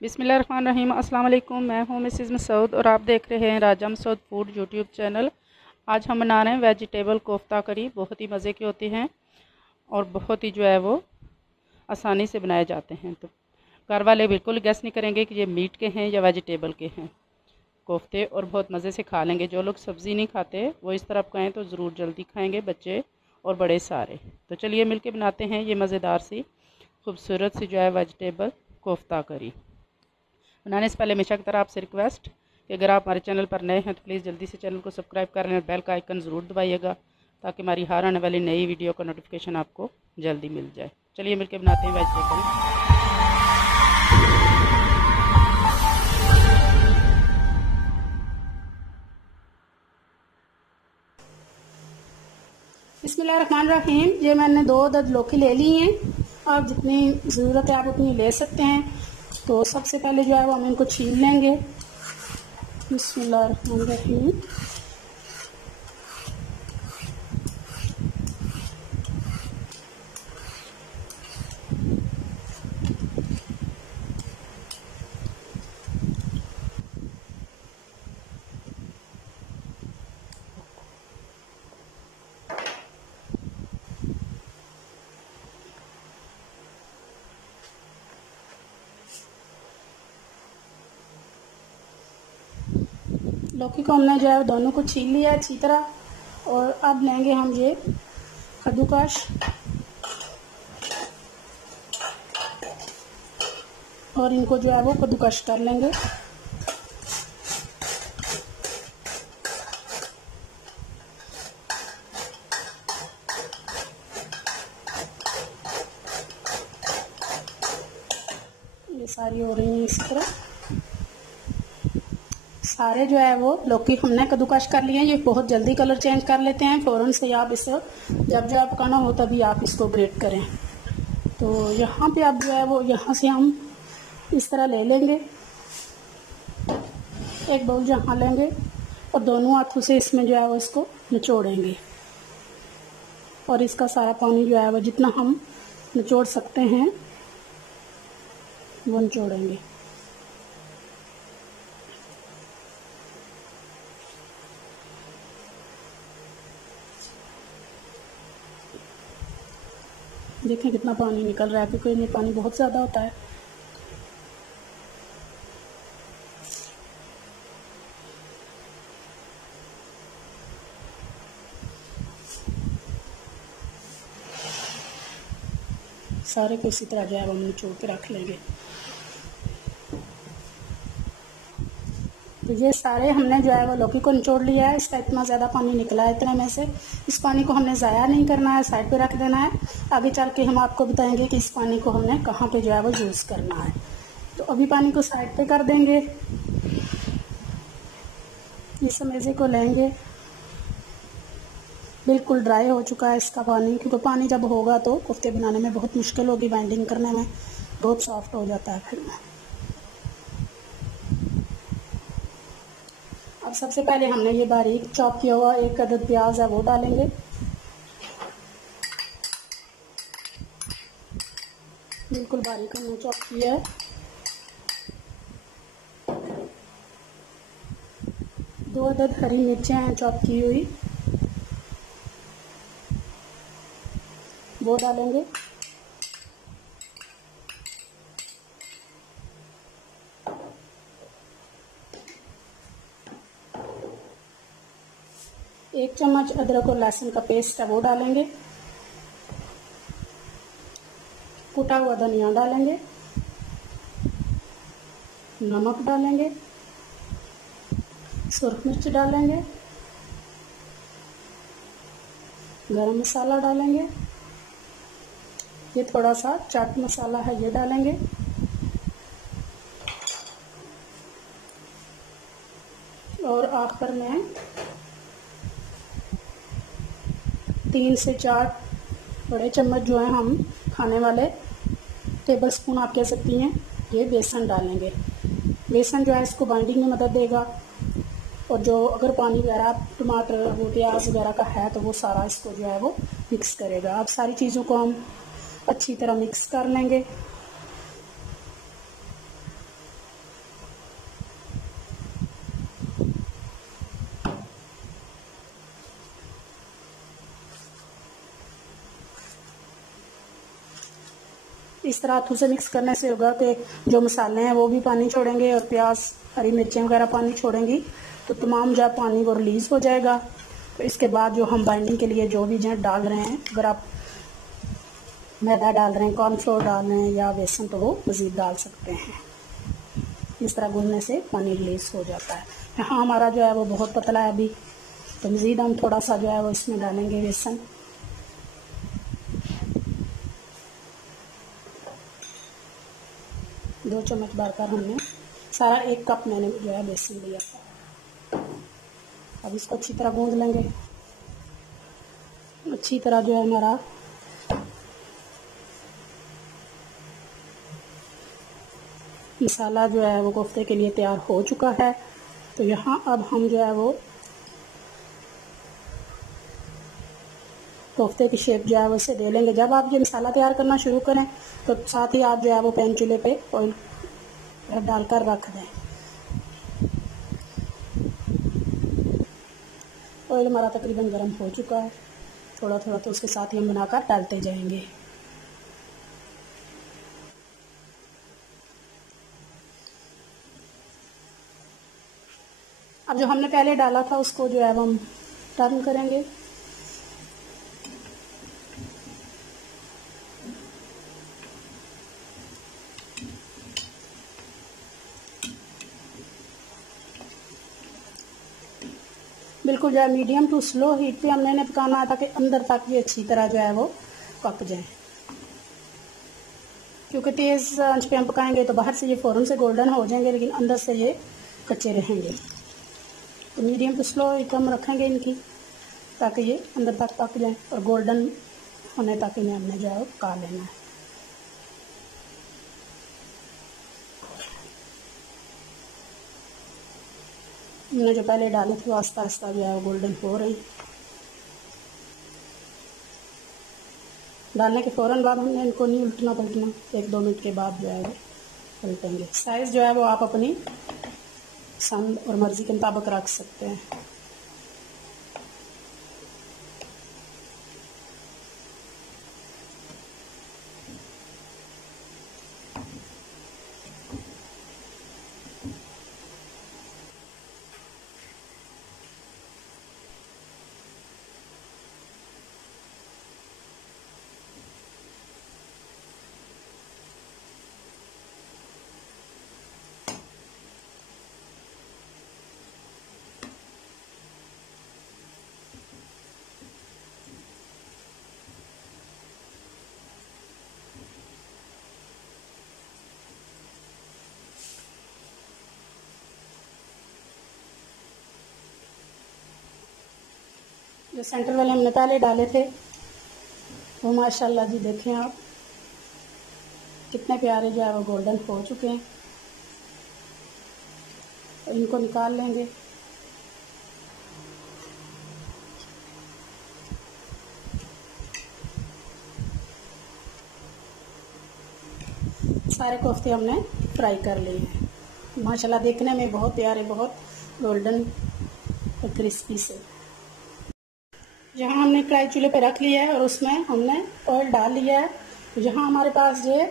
बिस्मिल्लाहिर्रहमानिर्रहीम। अस्सलाम वालेकुम। मैं हूँ मिसेज़ मसूद और आप देख रहे हैं राजा मसूद फूड यूट्यूब चैनल। आज हम बना रहे हैं वेजिटेबल कोफ्ता करी। बहुत ही मज़े के होते हैं और बहुत ही जो है वो आसानी से बनाए जाते हैं। तो घर वाले बिल्कुल गेस नहीं करेंगे कि ये मीट के हैं या वेजिटेबल के हैं कोफ्ते, और बहुत मज़े से खा लेंगे। जो लोग सब्ज़ी नहीं खाते वो इस तरह कहें तो ज़रूर जल्दी खाएँगे, बच्चे और बड़े सारे। तो चलिए मिलके बनाते हैं ये मज़ेदार सी खूबसूरत सी जो है वेजिटेबल कोफ्ता करी। बनाने से पहले हमेशा की तरह आपसे रिक्वेस्ट कि अगर आप हमारे चैनल पर नए हैं तो प्लीज़ जल्दी से चैनल को सब्सक्राइब कर लें और बेल का आइकन ज़रूर दबाइएगा ताकि हमारी हर आने वाली नई वीडियो का नोटिफिकेशन आपको जल्दी मिल जाए। चलिए मिलकर बनाते हैं वेजिटेबल। बिस्मिल्लाहिर्रहमानिर्रहीम। ये मैंने 2 अदद लौकी ले ली हैं। आप जितनी ज़रूरत है आप उतनी ले सकते हैं। तो सबसे पहले जो है वो हम इनको छील लेंगे। बिस्मिल्लाहिर्रहमानिर्रहीम। लौकी को हमने जो है दोनों को छील लिया है अच्छी तरह। और अब लेंगे हम ये कद्दूकस और इनको जो है वो कद्दूकस कर लेंगे। ये सारी हो रही है इस तरह। सारे जो है वो लौकी हमने कद्दूकस कर लिए हैं। ये बहुत जल्दी कलर चेंज कर लेते हैं फ़ौरन से। आप इसे जब जो पकाना हो तभी आप इसको ग्रेट करें। तो यहाँ पे अब जो है वो यहाँ से हम इस तरह ले लेंगे, एक बाउल यहाँ लेंगे और दोनों हाथों से इसमें जो है वो इसको निचोड़ेंगे और इसका सारा पानी जो है वो जितना हम निचोड़ सकते हैं वो निचोड़ेंगे। देखें कितना पानी निकल रहा है, क्योंकि ये पानी बहुत ज़्यादा होता है। सारे को इसी तरह जो है हम निचोड़ के रख लेंगे। तो ये सारे हमने जो है वो लौकी को निचोड़ लिया है। इसका इतना ज़्यादा पानी निकला है इतने में से। इस पानी को हमने ज़ाया नहीं करना है, साइड पे रख देना है। आगे चल के हम आपको बताएंगे कि इस पानी को हमने कहाँ पे जो है वो यूज़ करना है। तो अभी पानी को साइड पे कर देंगे। इस मेज़े को लेंगे, बिल्कुल ड्राई हो चुका है इसका पानी, क्योंकि पानी जब होगा तो कोफ्ते बनाने में बहुत मुश्किल होगी, बाइंडिंग करने में बहुत सॉफ्ट हो जाता है फिर। अब सबसे पहले हमने ये बारीक चॉप किया हुआ 1 अदद प्याज है वो डालेंगे। बिल्कुल बारीक हमने चॉप किया है। 2 अदद हरी मिर्चें हैं चॉप की हुई, वो डालेंगे। एक चम्मच अदरक और लहसुन का पेस्ट है वो डालेंगे। कुटा हुआ धनिया डालेंगे, नमक डालेंगे, सुरख मिर्च डालेंगे, गरम मसाला डालेंगे, ये थोड़ा सा चाट मसाला है ये डालेंगे, और आखिर में 3 से 4 बड़े चम्मच जो है हम खाने वाले टेबल स्पून आप कह सकती हैं, ये बेसन डालेंगे। बेसन जो है इसको बाइंडिंग में मदद देगा, और जो अगर पानी वगैरह टमाटर वो प्याज वगैरह का है तो वो सारा इसको जो है वो मिक्स करेगा। अब सारी चीज़ों को हम अच्छी तरह मिक्स कर लेंगे। इस तरह हाथों से मिक्स करने से होगा कि जो मसाले हैं वो भी पानी छोड़ेंगे और प्याज हरी मिर्चें वगैरह पानी छोड़ेंगी, तो तमाम जो पानी वो रिलीज़ हो जाएगा। तो इसके बाद जो हम बाइंडिंग के लिए जो भी जो डाल रहे हैं, अगर आप मैदा डाल रहे हैं, कॉर्नफ्लोर डाल रहे हैं या बेसन, तो वो मज़ीद डाल सकते हैं। इस तरह गूंदने से पानी रिलीज़ हो जाता है। यहाँ हमारा जो है वो बहुत पतला है अभी, तो मज़ीद हम थोड़ा सा जो है वो इसमें डालेंगे बेसन। दो चम्मच भरकर हमने सारा 1 कप मैंने जो है बेसन लिया था। अब इसको अच्छी तरह गूंद लेंगे। अच्छी तरह जो है हमारा मसाला जो है वो कोफ्ते के लिए तैयार हो चुका है। तो यहाँ अब हम जो है वो कोफ्ते की शेप जो है वो इसे दे लेंगे। जब आप ये मसाला तैयार करना शुरू करें तो साथ ही आप जो है वो पैन चूल्हे पे ऑयल डालकर रख दें। ऑयल हमारा तकरीबन गर्म हो चुका है, थोड़ा थोड़ा तो उसके साथ ही हम बनाकर डालते जाएंगे। अब जो हमने पहले डाला था उसको जो है हम टर्न करेंगे। बिल्कुल जो है मीडियम टू स्लो हीट पे हमने पकाना है, ताकि अंदर तक ये अच्छी तरह जो है वो पक जाए। क्योंकि तेज़ आंच पे हम पकाएंगे तो बाहर से ये फ़ौरन से गोल्डन हो जाएंगे, लेकिन अंदर से ये कच्चे रहेंगे। तो मीडियम टू स्लो हीट हम रखेंगे इनकी, ताकि ये अंदर तक पक जाए और गोल्डन होने तक इन्हें हमने जो है पका लेना है। हमने जो पहले डाले थे वो आस्ता आस्ता जो है गोल्डन हो रही। डालने के फ़ौरन बाद हमने इनको नहीं उल्टना पलटना, 1-2 मिनट के बाद जो है वो उल्टेंगे। साइज़ जो है वो आप अपनी पसंद और मर्ज़ी के मुताबिक रख सकते हैं। जो सेंटर वाले हमने पहले डाले थे वो माशाल्लाह जी देखें आप कितने प्यारे जो है वो गोल्डन हो चुके हैं। तो इनको निकाल लेंगे। सारे कोफ्ते हमने फ्राई कर लिए हैं। माशाल्लाह देखने में बहुत प्यारे, बहुत गोल्डन और क्रिस्पी से। यहाँ हमने कढ़ाई चूल्हे पे रख लिया है और उसमें हमने ऑयल डाल लिया है। यहाँ हमारे पास ये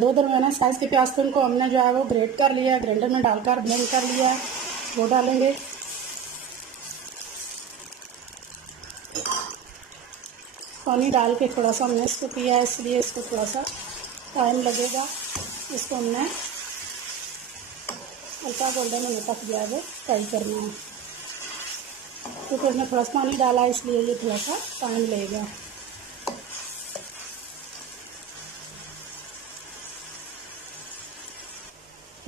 2 दरमियाना साइज़ के प्याज थे, उनको हमने जो है वो ग्रेट कर लिया है, ग्राइंडर में डालकर ब्लेंड कर लिया है। वो डालेंगे। पानी डाल के थोड़ा सा हमने इसको किया है, इसलिए इसको थोड़ा सा टाइम लगेगा। इसको हमने हल्का गोल्डन होने तक जो है वो फ्राई करना है, क्योंकि उसमें थोड़ा सा पानी डाला है, इसलिए ये थोड़ा सा टाइम लेगा।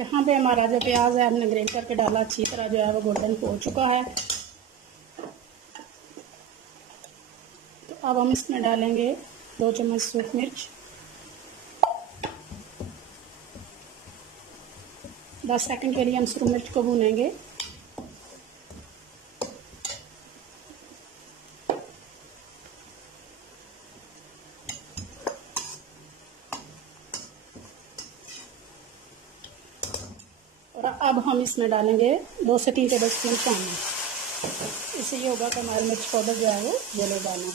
यहाँ पे हमारा जो प्याज है हमने ग्रेट करके डाला, अच्छी तरह जो है वो गोल्डन हो चुका है। तो अब हम इसमें डालेंगे 2 चम्मच सूख मिर्च, 10 सेकंड के लिए हम सूख मिर्च को भूनेंगे। और अब हम इसमें डालेंगे 2 से 3 टेबलस्पून पानी। इससे ये होगा कि हमारा मिर्च पाउडर जो है वो जलेगा ना।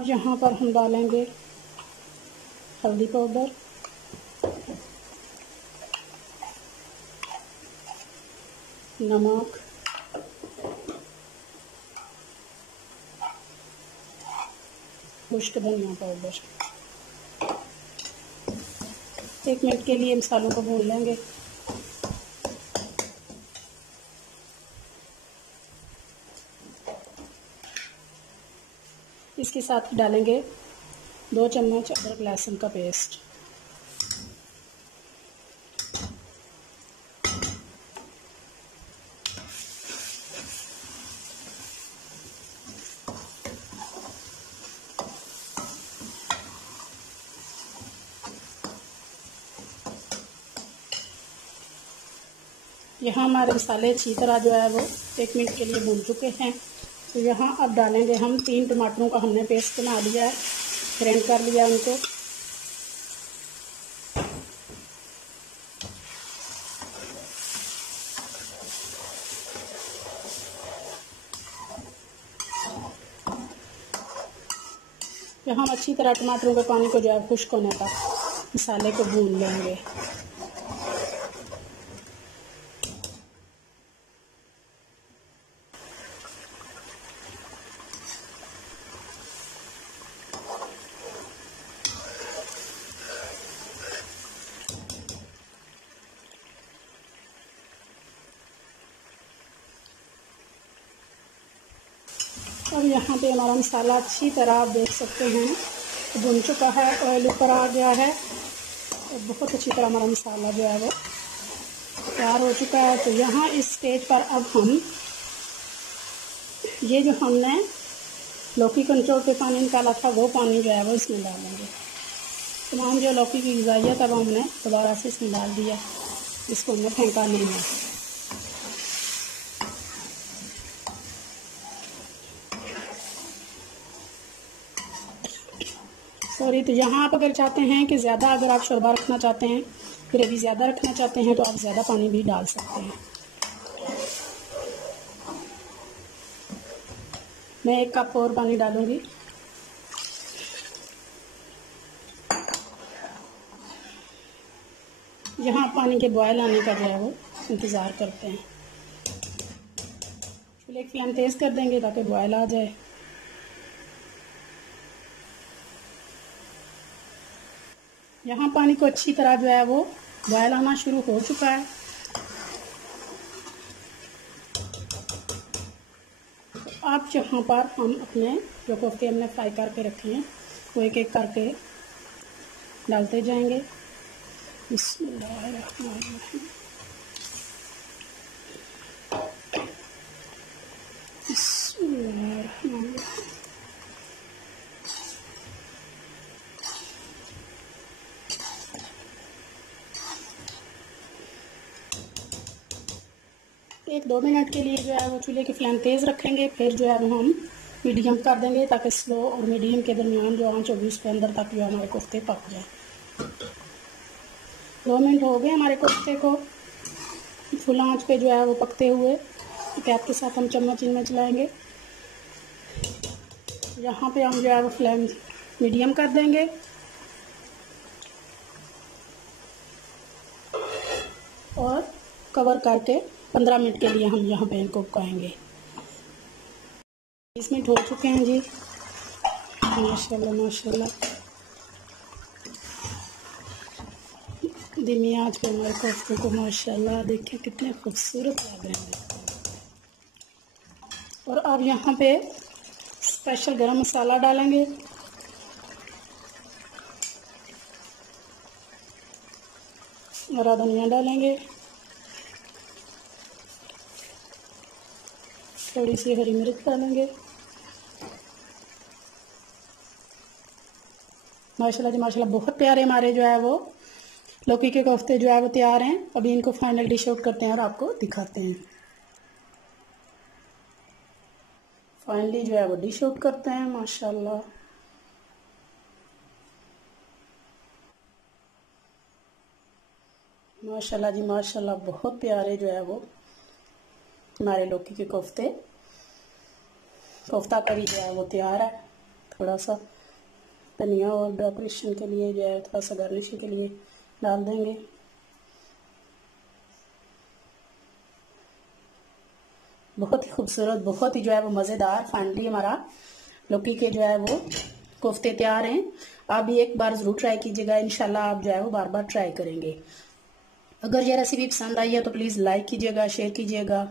अब यहाँ पर हम डालेंगे हल्दी पाउडर, नमक, खुश्क धनिया पाउडर। 1 मिनट के लिए मसालों को भून लेंगे। इसके साथ डालेंगे 2 चम्मच अदरक लहसुन का पेस्ट। यहाँ हमारे मसाले अच्छी तरह जो है वो 1 मिनट के लिए भून चुके हैं। तो यहाँ अब डालेंगे हम 3 टमाटरों का हमने पेस्ट बना लिया है, ग्राइंड कर लिया उनको। यहाँ हम अच्छी तरह टमाटरों के पानी को जो है खुश्क होने तक मसाले को भून लेंगे। अब यहाँ पे हमारा मसाला अच्छी तरह आप देख सकते हैं भुन चुका है, ऑयल ऊपर आ गया है और बहुत अच्छी तरह हमारा मसाला जो है वो तैयार हो चुका है। तो यहाँ इस स्टेज पर अब हम ये जो हमने लौकी को निचोड़ के पानी निकाला था वो पानी जो है वो इसमें डालेंगे। तमाम जो लौकी की ग़िज़ाइयत अब हमने दोबारा से इसमें डाल दिया, इसको हमने फेंका नहीं है। सॉरी, तो यहाँ आप अगर चाहते हैं कि ज़्यादा, अगर आप शोरबा रखना चाहते हैं, ग्रेवी ज़्यादा रखना चाहते हैं तो आप ज़्यादा पानी भी डाल सकते हैं। मैं 1 कप और पानी डालूंगी। यहाँ पानी के बॉयल आने का जो है वो इंतज़ार करते हैं। चूल्हे की फ्लेम तेज़ कर देंगे ताकि बॉयल आ जाए। यहाँ पानी को अच्छी तरह जो है वो बॉयल आना शुरू हो चुका है। तो अब यहाँ पर हम अपने जो कोफ्ते हमने फ्राई करके रखे हैं वो एक एक करके डालते जाएंगे। बिस्मिल्लाहिर्रहमानिर्रहीम। बिस्मिल्लाहिर्रहमानिर्रहीम। एक 2 मिनट के लिए जो है वो चूल्हे की फ्लेम तेज़ रखेंगे, फिर जो है वो हम मीडियम कर देंगे ताकि स्लो और मीडियम के दरमियान जो आंच होगी उसके अंदर तक जो हमारे कोफ्ते पक जाए। 2 मिनट हो गए हमारे कोफ्ते को फुल आंच पे जो है वो पकते हुए। कैप के साथ हम चम्मच इनमें चलाएंगे। यहाँ पे हम जो है वो फ्लेम मीडियम कर देंगे और कवर करके 15 मिनट के लिए हम यहाँ पे इनको पकाएंगे। 20 मिनट हो चुके हैं जी। माशाल्लाह माशाल्लाह, धीमी आंच पे हमारे कोफ्ते को माशाल्लाह देखिए कितने खूबसूरत लग रहे हैं। और अब यहाँ पे स्पेशल गरम मसाला डालेंगे। हरा धनिया डालेंगे, थोड़ी सी हरी मिर्च डालेंगे। माशाल्लाह जी माशाल्लाह, बहुत प्यारे हमारे जो है वो लौकी के कोफ्ते जो है वो तैयार हैं। अभी इनको फाइनल डिश आउट करते हैं और आपको दिखाते हैं। फाइनली जो है वो डिश आउट करते हैं। माशाल्लाह माशाल्लाह जी माशाल्लाह, बहुत प्यारे जो है वो हमारे लौकी के कोफ्ता करी जो है वो तैयार है। थोड़ा सा धनिया और डेकोरेशन के लिए जो है थोड़ा सा गार्निशिंग के लिए डाल देंगे। बहुत ही खूबसूरत, बहुत ही जो है वो मज़ेदार फाइनली हमारा लौकी के जो है वो कोफ्ते तैयार हैं। आप भी एक बार ज़रूर ट्राई कीजिएगा, इंशाल्लाह आप जो है वो बार बार ट्राई करेंगे। अगर ये रेसिपी पसंद आई है तो प्लीज़ लाइक कीजिएगा, शेयर कीजिएगा,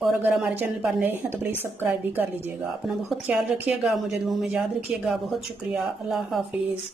और अगर हमारे चैनल पर नए हैं तो प्लीज़ सब्सक्राइब भी कर लीजिएगा। अपना बहुत ख्याल रखिएगा, मुझे दुआ में याद रखिएगा। बहुत शुक्रिया। अल्लाह हाफिज़।